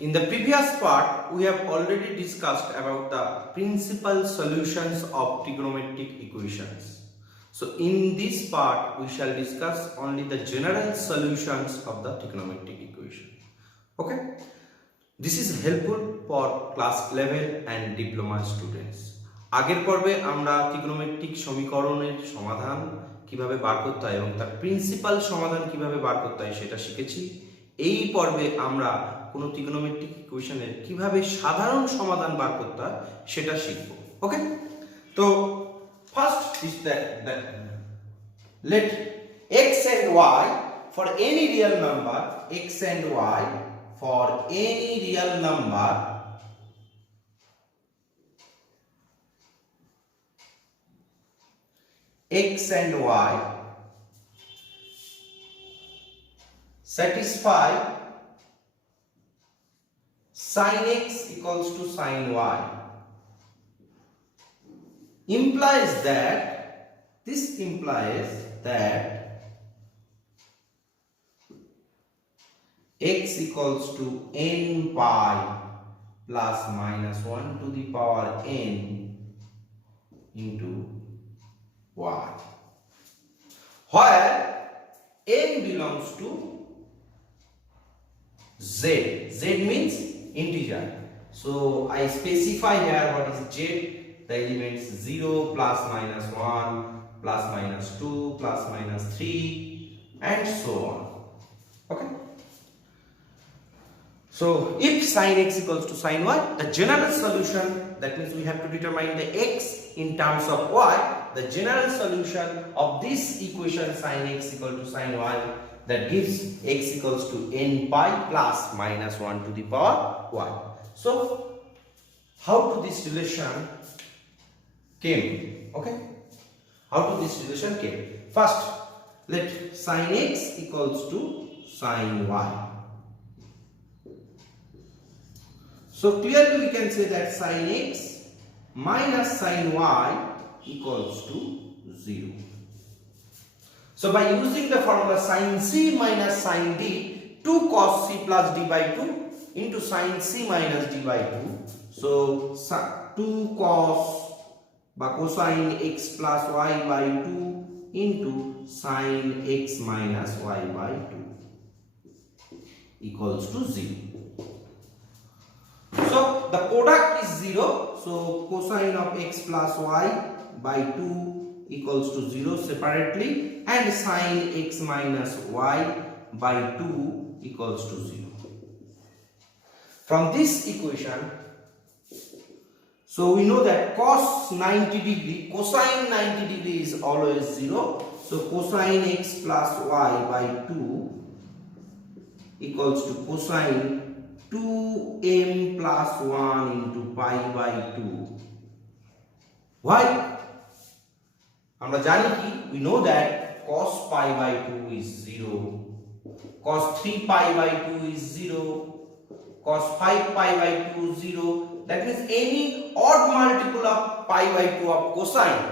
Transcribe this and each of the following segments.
In the previous part, we have already discussed about the principal solutions of trigonometric equations. So in this part, we shall discuss only the general solutions of the trigonometric equation. Okay? This is helpful for class 11 and diploma students. আগের পর্বে আমরা trigonometric সমীকরণের সমাধান কিভাবে বার করতে হয় এবং তার প্রিন্সিপাল সমাধান কিভাবে বার করতে হয় সেটা শিখেছি। এই পর্বে আমরা কোন trigonometric ইকুয়েশনের কিভাবে সাধারণ সমাধান বার করতে হয় সেটা শিখব। ওকে, তো first is that let x and y for any real number, x and y for any real number x and y satisfy sin x equals to sin y implies that x equals to n pi plus minus 1 to the power n into y, where n belongs to z. Z means integer. So I specify here what is z. The elements 0, plus minus 1, plus minus 2, plus minus 3, and so on. Okay. So if sin x equals to sin y, the general solution, that means we have to determine the x in terms of y. The general solution of this equation sin x equal to sin y, that gives x equals to n pi plus minus 1 to the power y. So how to this relation came? Okay, how to this relation came? First, let sin x equals to sin y. So clearly we can say that sin x minus sin y equals to 0. So by using the formula sin c minus sin d, 2 cos c plus d by 2 into sin c minus d by 2. So 2 cos by cosine x plus y by 2 into sin x minus y by 2 equals to 0. So the product is 0. So cosine of x plus y by 2 equals to 0 separately, and sin x minus y by 2 equals to 0. From this equation, so we know that cos 90 degree, cosine 90 degree is always 0. So cosine x plus y by 2 equals to cosine 2m plus 1 into pi by 2. Why? আমরা জানি কি, we know that cos pi by 2 is 0, cos 3 pi by 2 is 0, cos 5 pi by 2 is 0. That means any odd multiple of pi by 2 of cosine,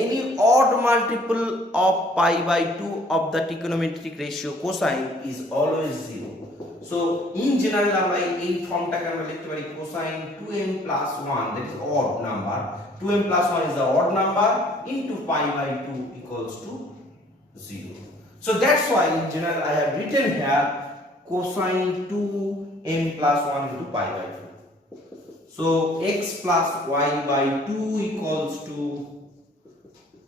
any odd multiple of pi by 2 of the trigonometric ratio cosine is always 0. So in general আমরা এই ফর্মটাকে আমরা লিখতে পারি cosine 2m plus 1, that is odd number. 2m plus 1 is the odd number into pi by 2 equals to 0. So that's why in general I have written here cosine 2m plus 1 into pi by 2. So x plus y by 2 equals to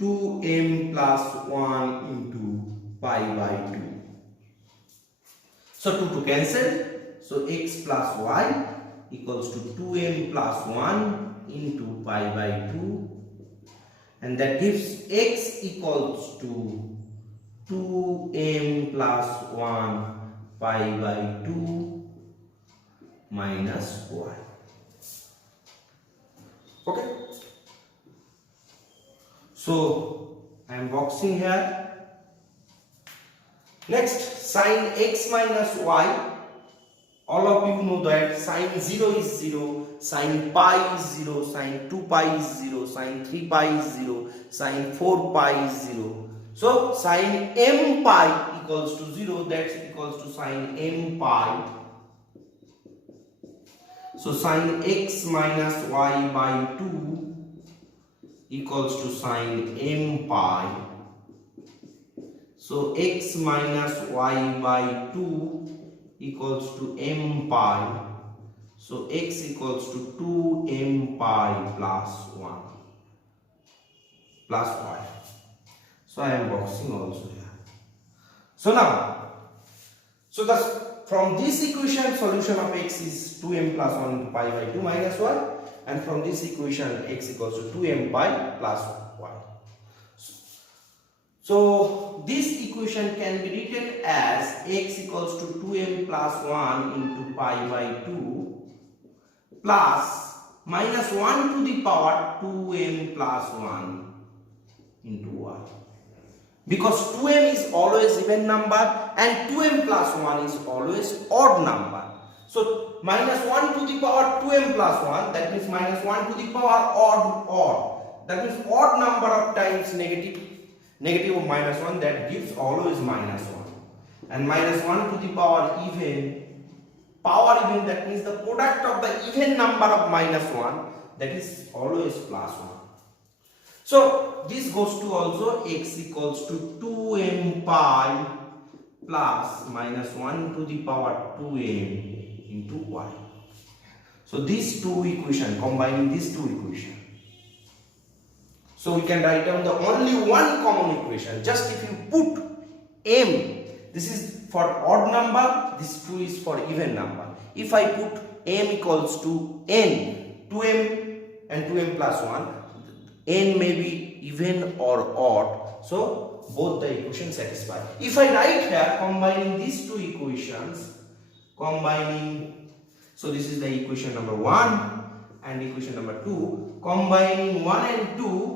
2m plus 1 into pi by 2. So 2 to cancel. So x plus y equals to 2m plus 1 into pi by 2, and that gives x equals to 2m plus 1 pi by 2 minus y. Okay. So I am boxing here. Next, sin x minus y. All of you know that sin 0 is 0, sin pi is 0, sin 2 pi is 0, sin 3 pi is 0, sin 4 pi is 0. So sin m pi equals to 0, that's equals to sin m pi So sin x minus y by 2 equals to sin m pi. So x minus y by 2 equals to m pi. So x equals to 2m pi plus 1 plus y. So I am boxing also here. So now, from this equation, solution of x is 2m plus 1 into pi by 2 minus y, and from this equation x equals to 2m pi plus y. So this equation can be written as x equals to 2m plus 1 into pi by 2 plus minus 1 to the power 2m plus 1 into y. Because 2m is always even number and 2m plus 1 is always odd number. So minus 1 to the power 2m plus 1, that means minus 1 to the power odd. That means odd number of times negative of minus 1, that gives always minus 1. And minus 1 to the power even, that means the product of the even number of minus 1, that is always plus 1. So this goes to also x equals to 2m pi plus minus 1 to the power 2m into y. So these two equations, combining these two equations. So we can write down the only one common equation. Just if you put m, this is for odd number, this 2 is for even number. If I put m equals to n, 2m and 2m plus 1, n may be even or odd, so both the equations satisfy. If I write here combining these two equations, so this is the equation number 1 and equation number 2, combining 1 and 2,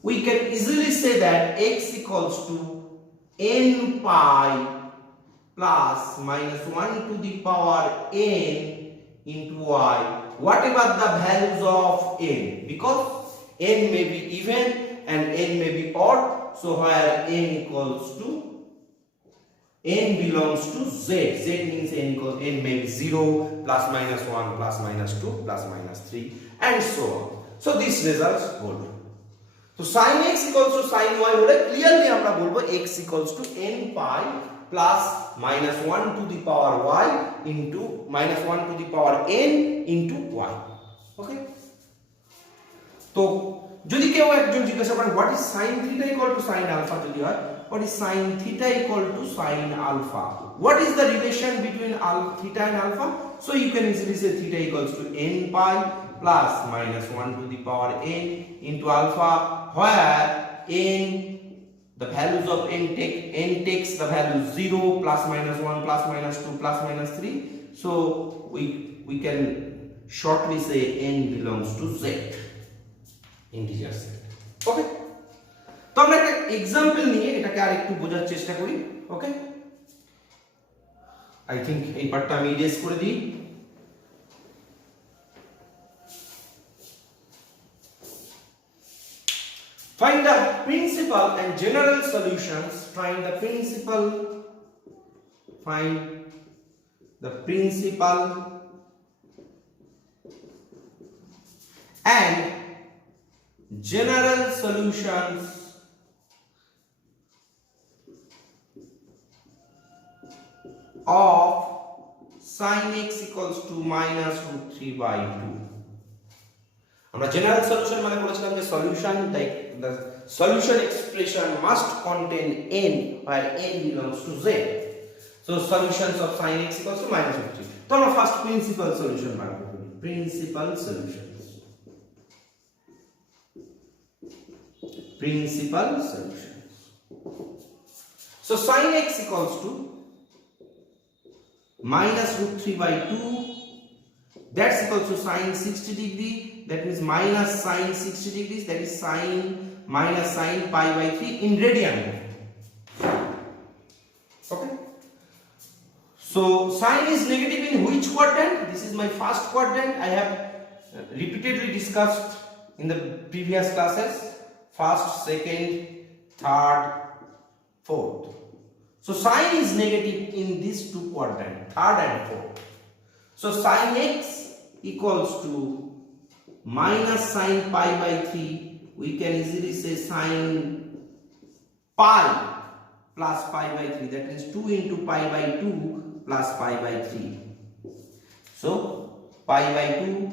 we can easily say that x equals to n pi plus minus 1 to the power n into y, whatever the values of n, because n may be even and n may be odd, so where n equals to, n belongs to z, z means n may be 0, plus minus 1, plus minus 2, plus minus 3 and so on. So this results hold. So sin x equals to sin y hole clearly আমরা বলবো x equals to n pi plus minus 1 to the power y into minus 1 to the power n into y. Okay? তো যদি কেউ একজন জিজ্ঞাসা করে what is sin theta equal to sin alpha যদি হয়, what is sin theta equal to sin alpha, what is the relation between theta and alpha? So you can easily say theta equals to n pi plus minus 1 to the power n into alpha, where n, the values of n takes the value 0, plus minus 1, plus minus 2, plus minus 3. So we can shortly say n belongs to z, integer set. Okay? তো আমরা একটা example নিয়ে এটাকে আরেকটু বোঝার চেষ্টা করি. ওকে, I think এই পার্টটা আমি ইরেজ করে দিই. Find the principal and general solutions. Find the principal and general solutions of sin x equals to minus root 3 by 2. আমরা জেনারেল সলিউশন মানে বলেছিলাম যে solution, the solution expression must contain n where n belongs to z. So solutions of sin x equals to minus root 3. তো আমরা first principal solution বার করব. Principal solutions. So sin x equals to minus root 3 by 2, that's equals to sin 60 degree, that means minus sin 60 degrees, that is sin minus sin pi by 3 in radian. Okay, so sin is negative in which quadrant? This is my first quadrant. I have repeatedly discussed in the previous classes, first, second, third, fourth. So sin is negative in these two quadrants, third and fourth. So sin x equals to minus sin pi by 3. We can easily say sin pi plus pi by 3. That means 2 into pi by 2 plus pi by 3. So pi by 2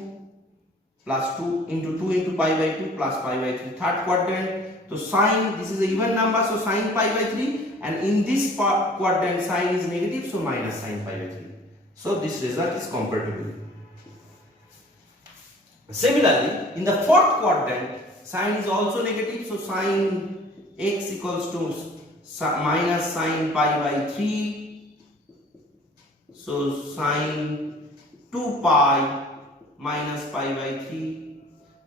plus 2 into pi by 2 plus pi by 3. Third quadrant. So sin, this is an even number, so sin pi by 3, and in this quadrant sin is negative, so minus sin pi by 3. So this result is compatible. Similarly, in the fourth quadrant, sin is also negative, so sin x equals to minus sin pi by 3. So sin 2 pi minus pi by 3.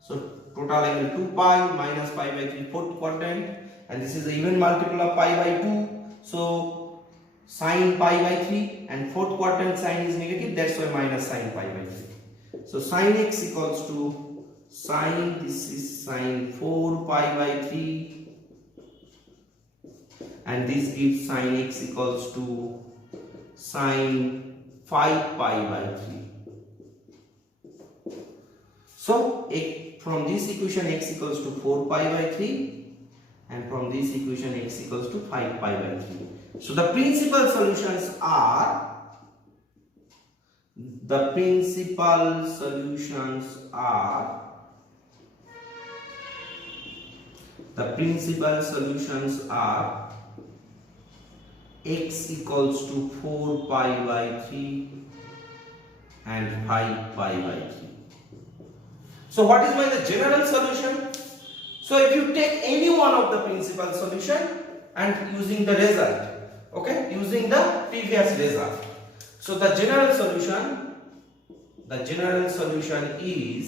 So total angle 2 pi minus pi by 3, fourth quadrant, and this is the even multiple of pi by 2. So sin pi by 3, and fourth quadrant sin is negative, that's why minus sin pi by 3. So sin x equals to sin, this is sin 4 pi by 3, and this gives sin x equals to sin 5 pi by 3. So from this equation x equals to 4 pi by 3, and from this equation x equals to 5 pi by 3. So the principal solutions are x equals to 4 pi by 3 and 5 pi by 3. So what is the general solution? So if you take any one of the principal solution and using the result, okay, using the previous result. So the general solution is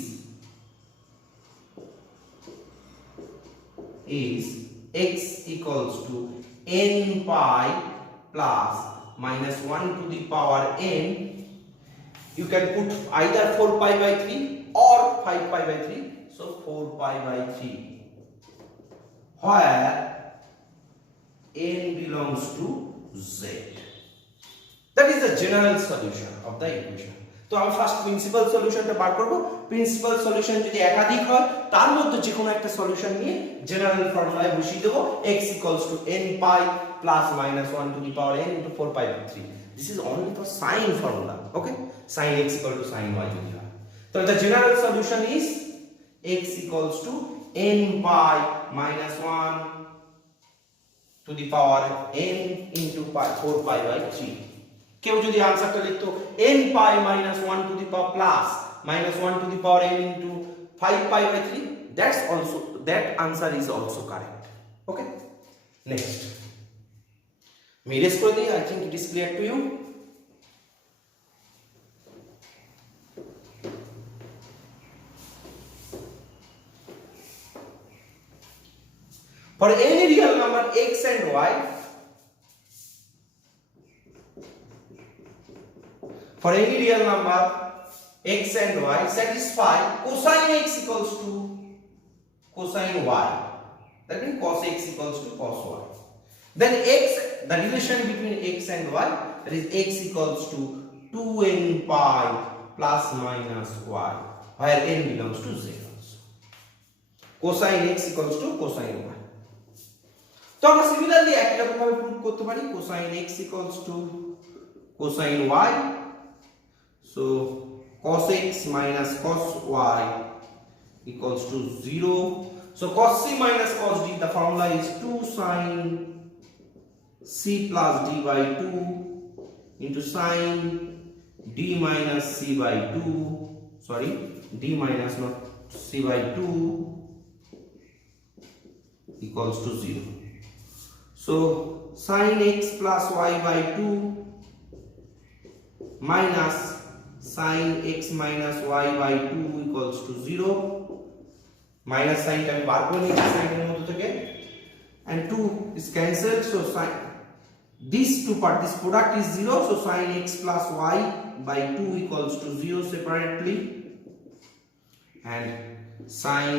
x equals to n pi plus minus 1 to the power n. You can put either 4 pi by 3 or 5 pi by 3. So 4 pi by 3, where n belongs to z. That is the general solution of the equation. তো আমি first principal সলিউশনটা বার করব। Principal solution যদি একাধিক হয় তার মধ্যে যে কোনো একটা সলিউশন নিয়ে জেনারেল ফর্মুলায় বসিয়ে দেব x n pi plus minus 1 to the power n into 4 pi by 3. This is only for sin formula. Okay, sin x equal to sin y যদি হয়। So the general solution is x equals to n pi minus 1 to the power n into 4 pi by 3. কেউ যদি আনসারটা লিখতো n pi minus 1 to the power plus minus 1 to the power n into 5 pi by 3, that answer is also correct. Okay, next me erase করে দিই. I think it is clear to you. For any real number x and y, satisfy cosine x equals to cosine y. That means cos x equals to cos y. Then x, the relation between x and y, that is x equals to 2n pi plus minus y, where n belongs to z also. Cosine x equals to cosine y. তো আমরা similarly একই রকম ভাবে prove করতে পারি cosine x equals to cosine y. So cos x minus cos y equals to 0. So cos c minus cos d, the formula is 2 sin c plus d by 2 into sin d minus c by 2. Sorry, d minus not c by 2 equals to 0. So sin x plus y by 2 minus sin x minus y by 2 equals to 0. Minus sign টা আমি বার করে নিয়েছি সাইনের মধ্যে থেকে, and 2 is cancelled, so sin this product is 0, so sin x plus y by 2 equals to 0 separately, and sin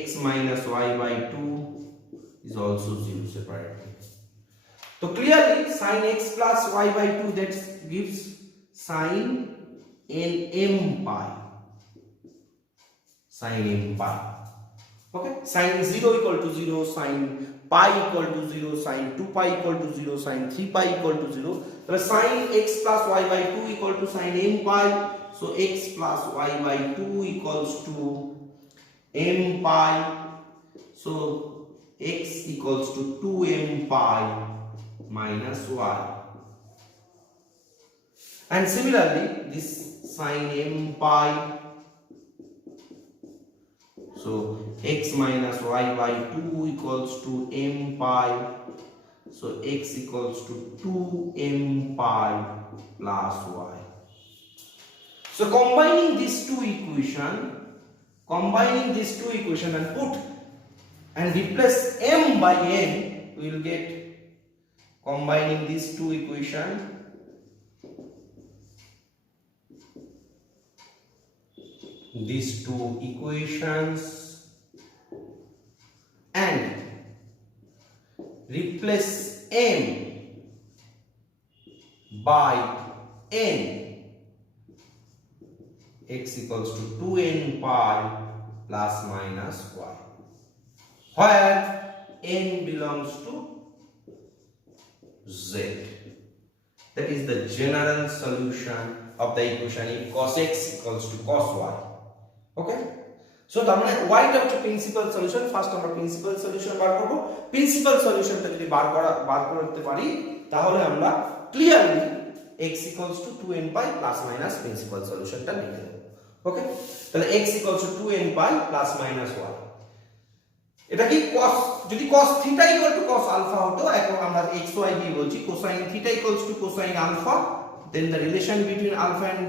x minus y by 2 is also 0 separately. So clearly sin x plus y by 2, that gives sin n m pi, sin m pi. Okay, sin 0 equal to 0, sin pi equal to 0, sin 2 pi equal to 0, sin 3 pi equal to 0. So sin x plus y by 2 equal to sin m pi. So x plus y by 2 equals to m pi. So x equals to 2m pi minus y. And similarly, this sin m pi. So x minus y by 2 equals to m pi. So x equals to 2m pi plus y. So combining these two equations and put and replace m by n, we will get, combining these two equations, and replace m by n, x equals to 2n pi plus minus y, where n belongs to z. That is the general solution of the equation if cos x equals to cos y. Okay, so তাহলে y টা হচ্ছে principal solution. First আমরা principal solution বার করব। Principal সলিউশনটা যদি বার করতে পারি তাহলে আমরা clearly x equals to 2n pi plus minus principal সলিউশনটা লিখে দেব। ওকে, তাহলে x equals to 2n pi plus minus y, এটা কি cos, যদি cos theta equal to cos alpha হতো, এখন আমরা xy দিয়ে বলছি cosine theta equals to cosine alpha, then the relation between alpha and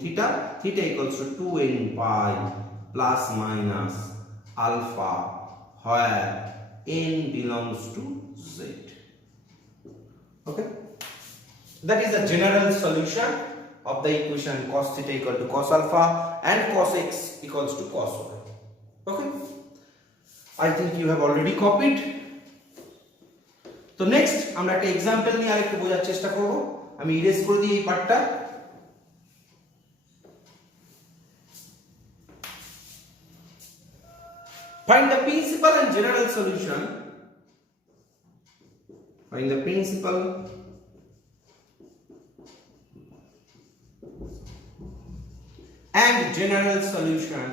theta equals to 2n pi plus minus alpha, where n belongs to z. Okay, that is the general solution of the equation cos theta equal to cos alpha and cos x equals to cos y. Okay, I think you have already copied. তো next আমরা একটা example নিয়ে আরেকটু বোঝার চেষ্টা করব। আমি erase করে দিই এই পার্টটা। Find the principal and general solution. Find the principal and general solution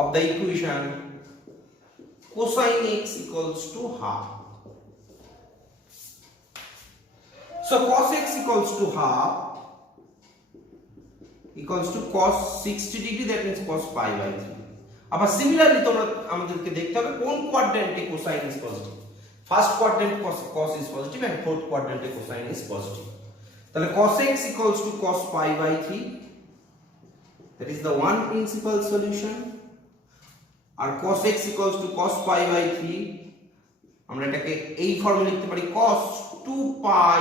of the equation cosine x equals to half. So cos x equals to half equals to cos 60 degree, that means cos pi by 3. আবার similarly তোমরা আমাদেরকে দেখতে হবে কোন কোয়াড্রেন্টে cosine is positive. First quadrant cos is positive and fourth quadrant cosine is positive. তাহলে cos x equals to cos pi by 3, that is the one principal solution. আর cos x equals to cos pi by 3, আমরা এটাকে এই ফর্মে লিখতে পারি cos 2 pi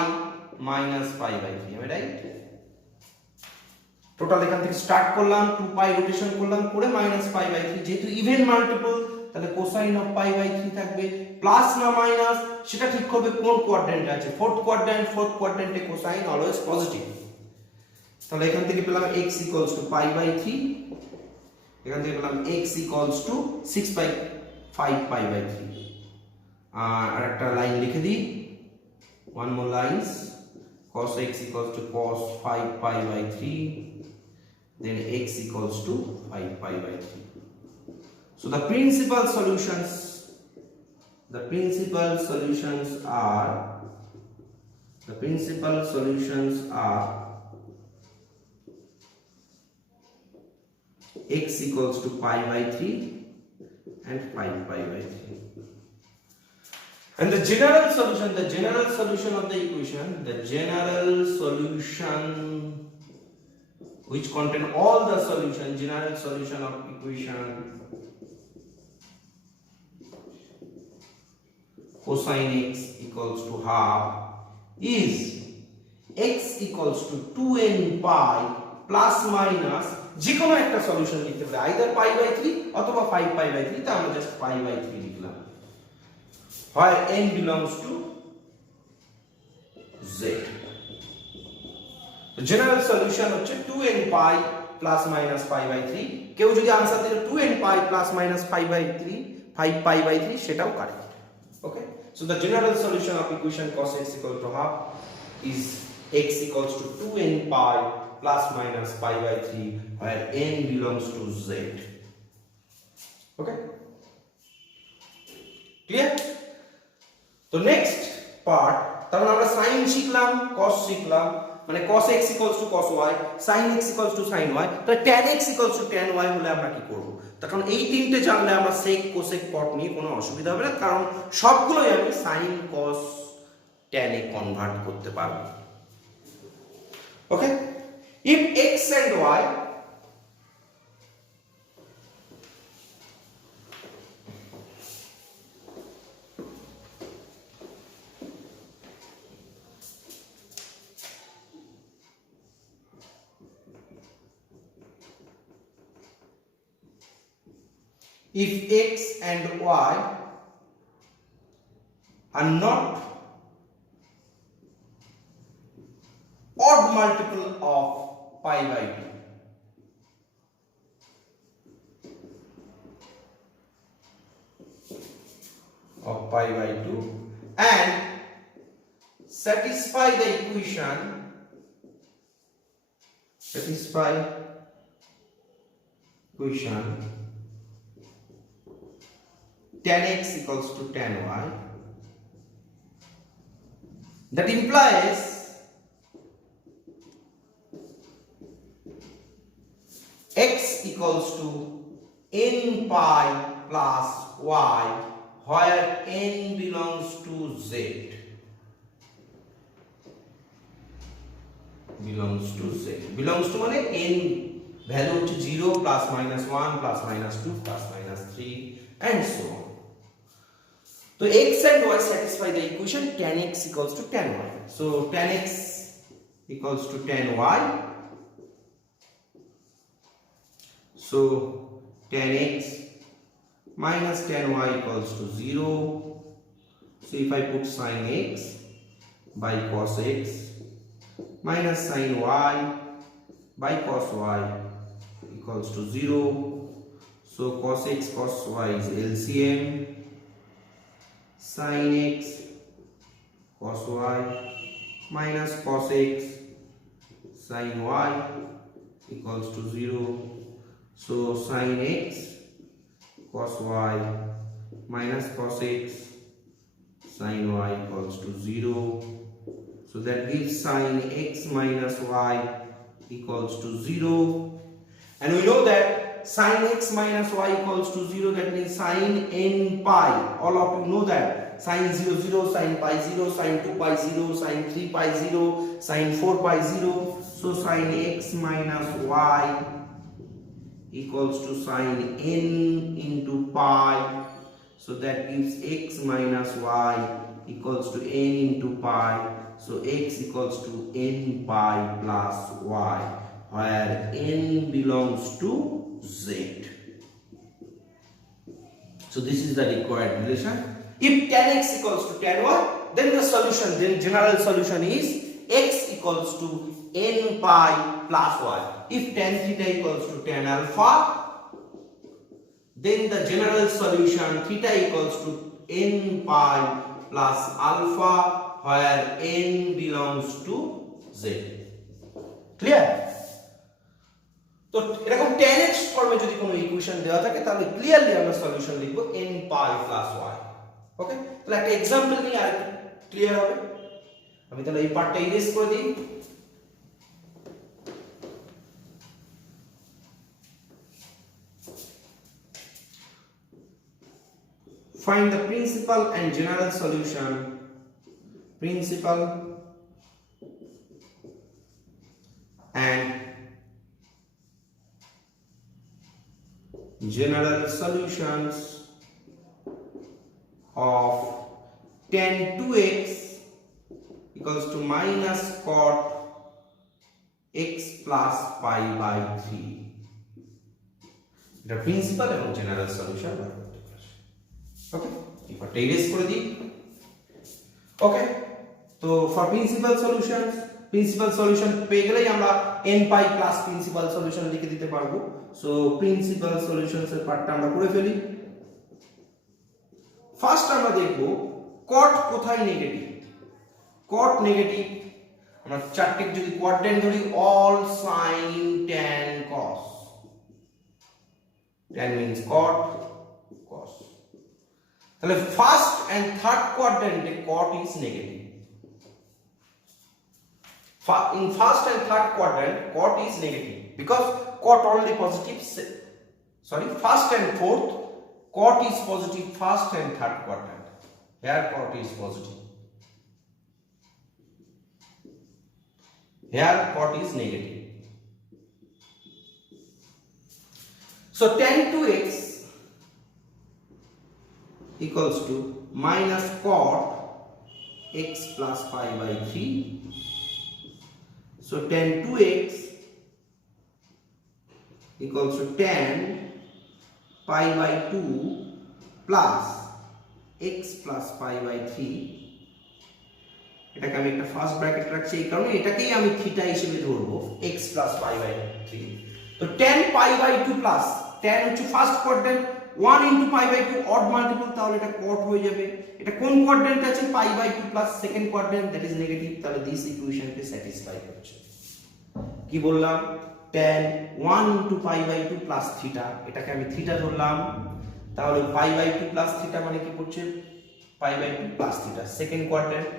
minus pi by 3, am I right? Total এখান থেকে স্টার্ট করলাম, 2 পাই রোটেশন করলাম করে মাইনাস পাই বাই 3, যেহেতু ইভেন মাল্টিপল তাহলে কোসাইন অফ পাই বাই 3 থাকবে, প্লাস না মাইনাস সেটা ঠিক করবে কোন কোয়াড্রেন্টে আছে। ফোর্থ কোয়াড্রেন্টে কোসাইন অলওয়েজ পজিটিভ। তাহলে এখান থেকে পেলাম x equals to pi by 3, এখান থেকে পেলাম x equals to 6 by 5 pi by 3। আর একটা লাইন লিখে দিই, one more lines, cos x equals to cos 5 pi by 3, then x equals to 5 pi by 3. So the principal solutions are x equals to pi by 3 and 5 pi by 3. And the general solution of the equation, which contain all the solution, general solution of equation cosine x equals to half is x equals to 2n pi plus minus যে কোনো একটা solution লিখতে পারি, either pi by 3 অথবা 5 pi by 3, তা আমরা just pi by 3 লিখলাম, where n belongs to z. তো জেনারেল সলিউশন হচ্ছে 2n pi plus minus pi by 3। কেউ যদি आंसर দিলে 2n pi plus minus pi by 3 5 pi by 3 সেটাও correct. Okay, so the general solution of equation cos x equal to half is x equals to 2n pi plus minus pi by 3 where n belongs to z. Okay, clear? তো next part, তাহলে আমরা sin শিখলাম, cos শিখলাম, মানে cos x equals to cos y, sin x equals to sin y, তাহলে tan x equals to tan y হলে আমরা কি করব? তার কারণ এই তিনটে জানলে আমরা sec cosec পদ নিয়ে কোনো অসুবিধা হবে না, কারণ সবগুলোই আমি sin cos tan এ কনভার্ট করতে পারব। ওকে, if x and y if x and y are not odd multiple of pi by 2, and satisfy the equation tan x equals to tan y, that implies x equals to n pi plus y where n belongs to z. Belongs to মানে n value হচ্ছে 0 plus minus 1 plus minus 2 plus minus 3 and so on. So x and y satisfy the equation tan x equals to tan y. So tan x equals to tan y. So tan x minus tan y equals to 0. So if I put sin x by cos x minus sin y by cos y equals to 0. So cos x cos y is LCM. Sin x cos y minus cos x sin y equals to 0. So sin x cos y minus cos x sin y equals to 0. So that gives sin x minus y equals to 0. And we know that sin x minus y equals to 0, that means sin n pi. All of you know that. Sin 0 0, sin pi 0, sin 2 pi 0, sin 3 pi 0, sin 4 pi 0. So sin x minus y equals to sin n into pi. So that gives x minus y equals to n into pi. So x equals to n pi plus y where n belongs to z. So this is the required relation. If tan x equals to tan y, then the solution, then general solution is x equals to n pi plus y. If tan theta equals to tan alpha, then the general solution theta equals to n pi plus alpha where n belongs to z. Clear? তো এরকম tan x ফর্মে যদি কোনো equation দেওয়া থাকে তাহলে clearly আমরা solution লিখব n pi plus y. ওকে, তাহলে একটা एग्जांपल নিয়ে আর ক্লিয়ার হবে। আমি তাহলে এই পার্টটা ইরেজ করে দিই। Find the principal and general solution. Principal and general solutions of tan 2x equals to minus cot x plus pi by 3. The principal and general solution. Okay, এবারটা ইরেজ করে দিই। ওকে, তো ফর প্রিন্সিপাল সলিউশন পেয়ে গেলেই আমরা n পাই plus principal solution লিখে দিতে পারবো। সো প্রিন্সিপাল সলিউশনস এর পার্টটা আমরা করে ফেলি। ফার্স্ট আমরা দেখব কট কোথায় নেগেটিভ। কট নেগেটিভ আমরা চারটে যদি কোয়াড্রেন্ট ধরি, all sine tan cos, tan means cot, cos, তাহলে ফার্স্ট এন্ড থার্ড কোয়াড্রেন্টে cot is negative. In first and third quadrant cot is negative because cot only positive, first and fourth cot is positive first and third quadrant. Here cot is positive, here cot is negative. So tan 2x equals to minus cot x plus pi by 3. So tan 2x equals to tan pi by 2 plus x plus pi by 3. এটাকে আমি একটা first bracket রাখছি এই কারণে এটাকেই আমি theta হিসেবে ধরবো, x plus pi by 3. তো tan pi by 2 plus tan হচ্ছে first quadrant, 1 into pi by 2 odd multiple, তাহলে এটা cot হয়ে যাবে। এটা কোন কোয়াড্রেন্টে আছে? pi by 2 plus second quadrant, that is negative. তাহলে দিস ইকুয়েশনকে স্যাটিসফাই করছে। কি বললাম? tan 1 into pi by 2 plus theta, এটাকে আমি থিটা ধরলাম। তাহলে pi by 2 plus থিটা মানে কি করছে? pi by 2 plus theta, second quadrant.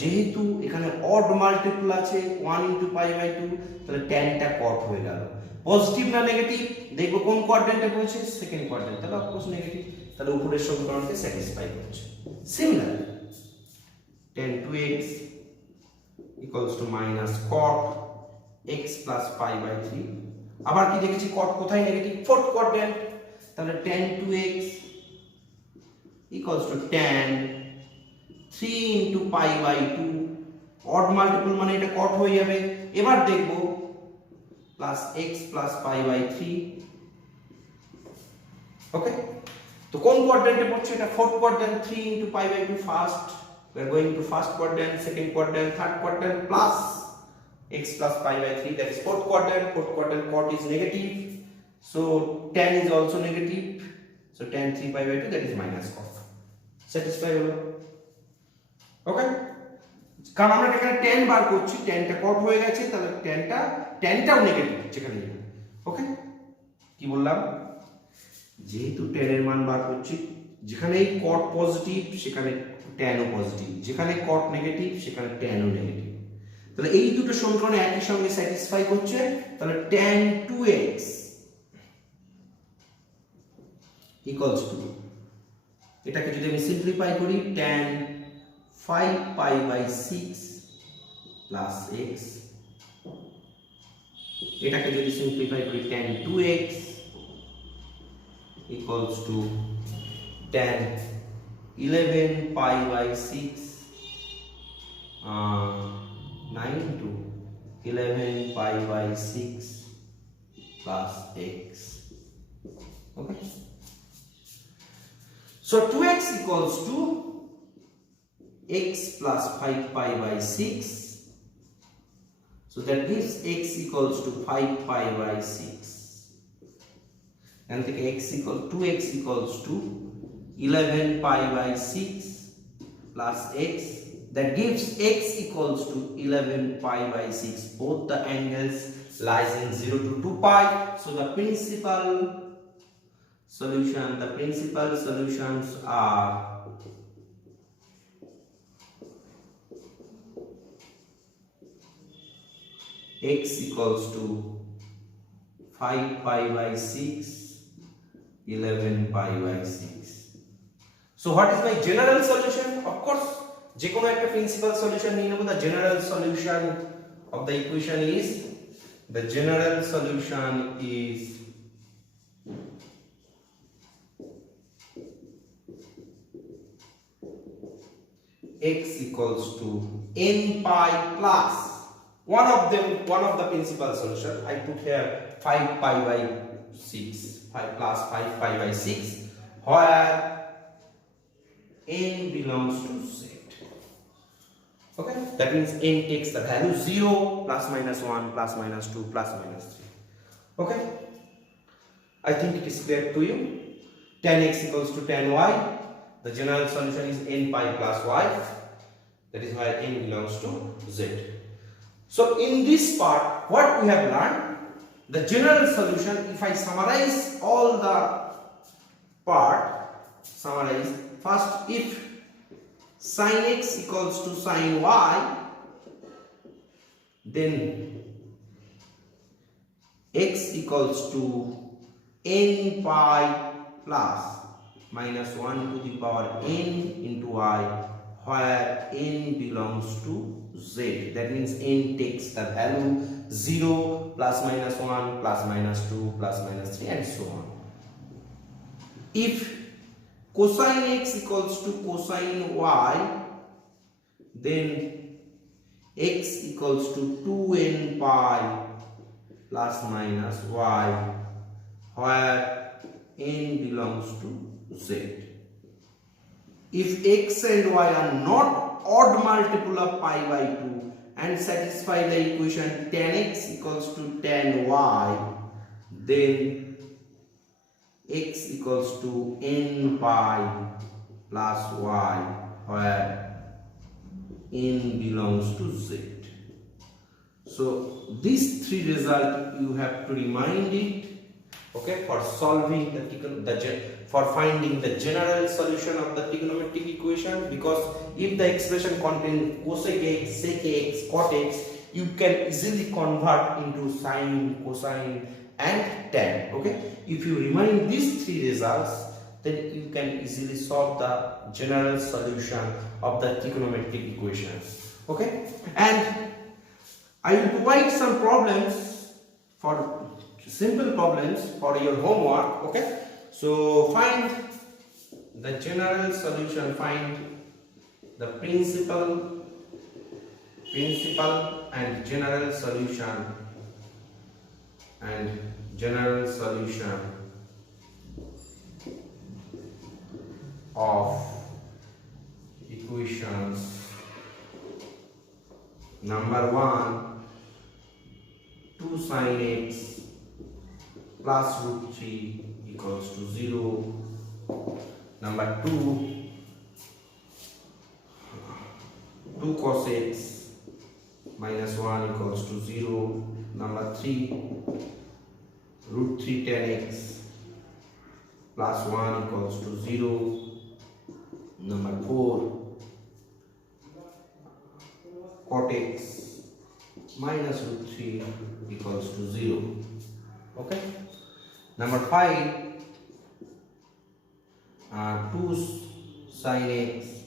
যেহেতু এখানে অড মাল্টিপল আছে 1 into pi by 2, তাহলে tan টা cot হয়ে গেল। পজিটিভ না নেগেটিভ দেখবো কোন কোয়াড্রেন্টে পড়েছে? সেকেন্ড কোয়াড্রেন্ট, তাহলে অফ কোর্স নেগেটিভ। তাহলে উপরের সমীকরণকে স্যাটিসফাই করছে। Similar tan 2x equals to minus cot x plus pi by 3. আবার কি দেখেছি? cot কোথায় নেগেটিভ? Fourth quadrant. তাহলে tan 2x equals to tan 3 into pi by 2, odd multiple মানে এটা cot হয়ে যাবে। এবার দেখবো plus x plus pi by 3. ওকে, তো কোন কোয়াড্রেন্টে পড়ছে? এটা fourth quadrant. 3 into pi by 2 first, we are going to first quadrant, second quadrant, third quadrant plus x plus pi by 3, that is fourth quadrant. Cot is negative, so tan is also negative, so tan 3 pi by 2, that is minus cot. Satisfy হলো? ওকে, কারণ আমরা এখানে tan বার করছি, tan টা cot হয়ে গেছে, তাহলে tan টাও নেগেটিভ যেখানে। ওকে, কি বললাম? যেহেতু tan এর মান বার করছি, যেখানেই cot পজিটিভ সেখানে tan ও পজিটিভ, যেখানে cot নেগেটিভ সেখানে tan ও নেগেটিভ। তাহলে এই দুটো সমীকরণ একই সঙ্গে স্যাটিসফাই করছে। তাহলে tan 2x equals to, এটাকে যদি আমি সিম্পলিফাই করি, tan 5 pi by 6 plus x, এটাকে যদি সিম্পলিফাই করি, tan 2x equals to tan 11 pi by 6 9 to 11 pi by 6 plus x. Okay, so 2x equals to x plus 5 pi by 6, so that gives x equals to 5 pi by 6, and take x equals 2x equals to 11 pi by 6 plus x, that gives x equals to 11 pi by 6. Both the angles lies in 0 to 2 pi, so the principal solutions are x equals to 5 pi by 6, 11 pi by 6. So what is my general solution? Of course, যে কোনো একটা principal solution নিয়ে নেব। The general solution of the equation is, x equals to n pi plus one of the principal solution. I put here 5 pi by 6, 5 plus 5 pi by 6, where n belongs to set. Okay, that means n takes the value 0, plus minus 1, plus minus 2, plus minus 3. Okay, I think it is clear to you. Tan x equals to tan y. The general solution is n pi plus y. That is why n belongs to z. So in this part, what we have learned, the general solution, if I summarize all the summarize first, if sin x equals to sin y, then x equals to n pi plus minus 1 to the power n into y, where n belongs to z. That means n takes the value 0, plus minus 1, plus minus 2, plus minus 3, and so on. If cosine x equals to cosine y, then x equals to 2n pi plus minus y, where n belongs to z. If x and y are not odd multiple of pi by 2 and satisfy the equation tan x equals to tan y, then x equals to n pi plus y, where n belongs to z. So these three results you have to remind it, okay, for solving for finding the general solution of the trigonometric equation. Because if the expression contains cosec x, sec x, cot x, you can easily convert into sine, cosine, and tan. Okay, if you remind these three results, then you can easily solve the general solution of the trigonometric equations. Okay, and I will provide some problems, for simple problems for your homework. Okay, so find the general solution, find the principal and general solution of equations number 1, 2 sin x plus root 3 equals to 0. Number 2, 2 cos x minus 1 equals to 0. Number 3, root 3 tan x plus 1 equals to 0. Number 4, cot x minus root 3 equals to 0. Okay. Number 5, 2 sin x